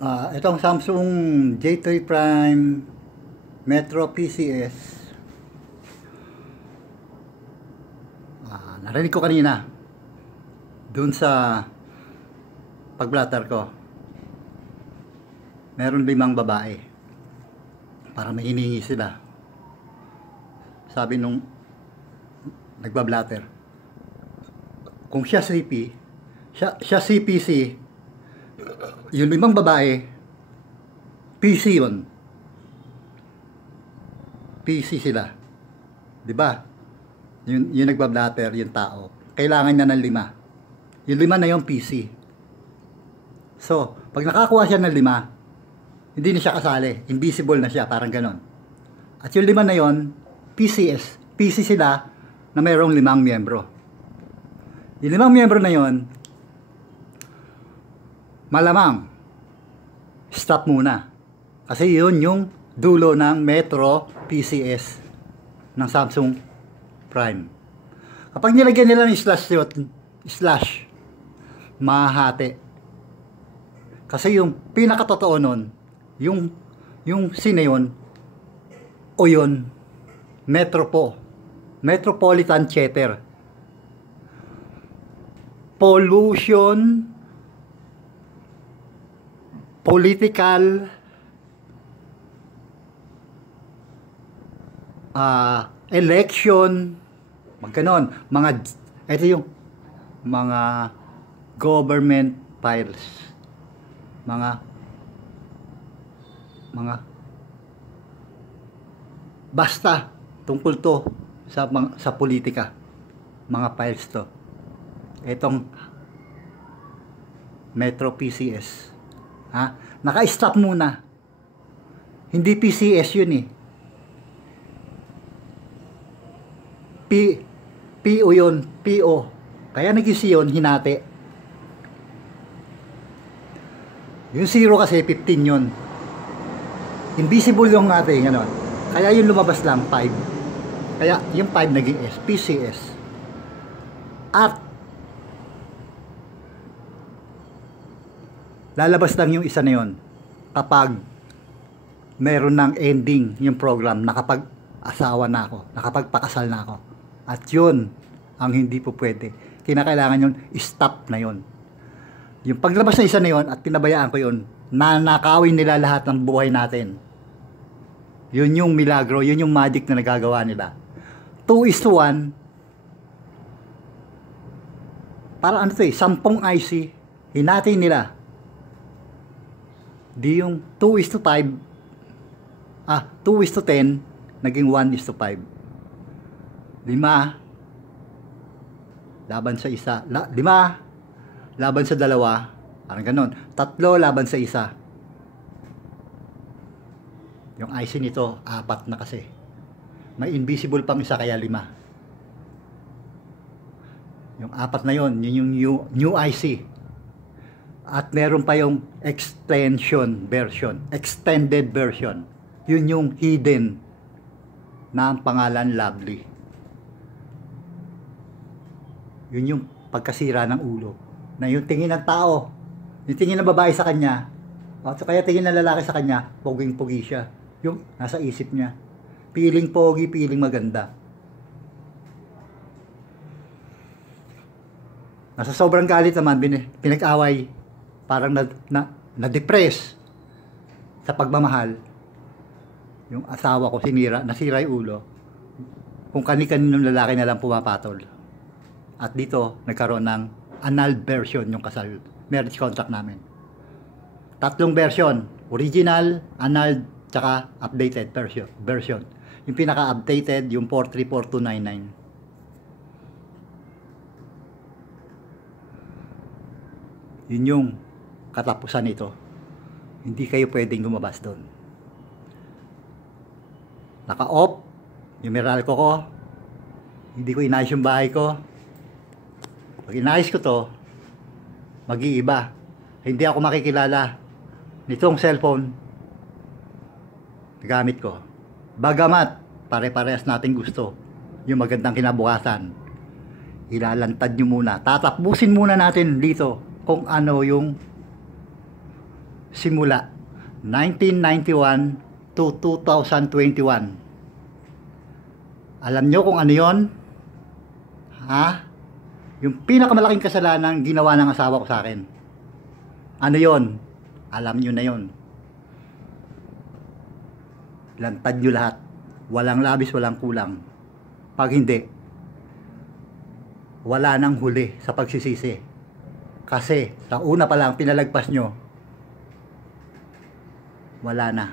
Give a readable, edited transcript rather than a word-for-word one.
Itong Samsung J3 Prime Metro PCS, narinig ko kanina dun sa pag-blatter ko. Meron 5 babae, para may hinihingi sila. Sabi nung nagbablatter, kung siya CP, siya CPC, yung 5 babae, PC yun. PC sila. Diba? Yung nagbablatter, yung tao. Kailangan niya ng 5. Yung 5 na yung PC. So, pag nakakuha siya ng 5, hindi na siya kasali. Invisible na siya, parang ganon. At yung 5 na yon, PCS. PC sila na mayroong 5 miyembro. Yung 5 miyembro na yon, malamang stop muna. Kasi yun yung dulo ng Metro PCS ng Samsung Prime. Kapag nilagyan nila ng slash, mahahati. Kasi yung pinakatotoo nun, yung sine yun, o yun, Metropolitan Theater. Pollution, political, election, magkanon, ito yung mga government files, mga basta tungkol to sa politika, mga files to. Itong Metro PCS, naka-stop muna. Hindi PCS yun eh. PO yun, PO. Kaya nag-C yun, hinati. Yung 0 kasi 15 yun. Invisible yung ating ano. Kaya yung lumabas lang 5. Kaya yung 5 naging S, PCS. At lalabas lang yung isa na yun kapag meron ng ending yung program, nakapag-asawa na ako, nakapagpakasal na ako. At yun ang hindi po pwede. Kinakailangan yun, stop na yun. Yung paglabas na isa na yun at pinabayaan ko yun, nanakawin nila lahat ng buhay natin. Yun yung milagro, yun yung magic na nagagawa nila. 2:1, para ano to eh, 10 IC, hinati nila. Di yung 2:5, 2:10, naging 1:5. 5 laban sa isa, 5 laban sa 2, parang ganon. 3 laban sa isa. Yung IC nito, 4 na kasi. May invisible pang isa, kaya 5. Yung 4 na yon, yun yung new IC. At meron pa yung extension version, extended version. Yun yung hidden na ang pangalan Lovely. Yun yung pagkasira ng ulo. Na yung tingin ng tao, yung tingin ng babae sa kanya, at kaya tingin ng lalaki sa kanya, poging-pogi siya. Yung nasa isip niya. Piling pogi, piling maganda. Nasa sobrang galit naman, pinag-away, parang na-depress sa pagmamahal. Yung asawa ko nasira yung ulo. Kung kani-kaninong lalaki na lang pumapatol. At dito, nagkaroon ng annulled version yung kasal, marriage contract namin. 3 version, original, annulled, tsaka updated version. Yung pinaka-updated, yung 434299. Yun yung katapusan nito. Hindi kayo pwedeng lumabas doon. Naka-off yung Meralco ko. Hindi ko inayos yung bahay ko. Pag inayos ko to, mag-iiba. Hindi ako makikilala nitong cellphone na gamit ko. Bagamat pare-parehas natin gusto yung magandang kinabukasan, ilalantad nyo muna. Tatapusin muna natin dito kung ano yung simula 1991 to 2021. Alam nyo kung ano yon? Ha? Yung pinakamalaking kasalanan ginawa ng asawa ko sa akin. Ano yon? Alam nyo na yon. Lantad nyo lahat. Walang labis, walang kulang. Pag hindi, wala nang huli sa pagsisisi. Kasi sa una pa lang pinalagpas nyo, wala na.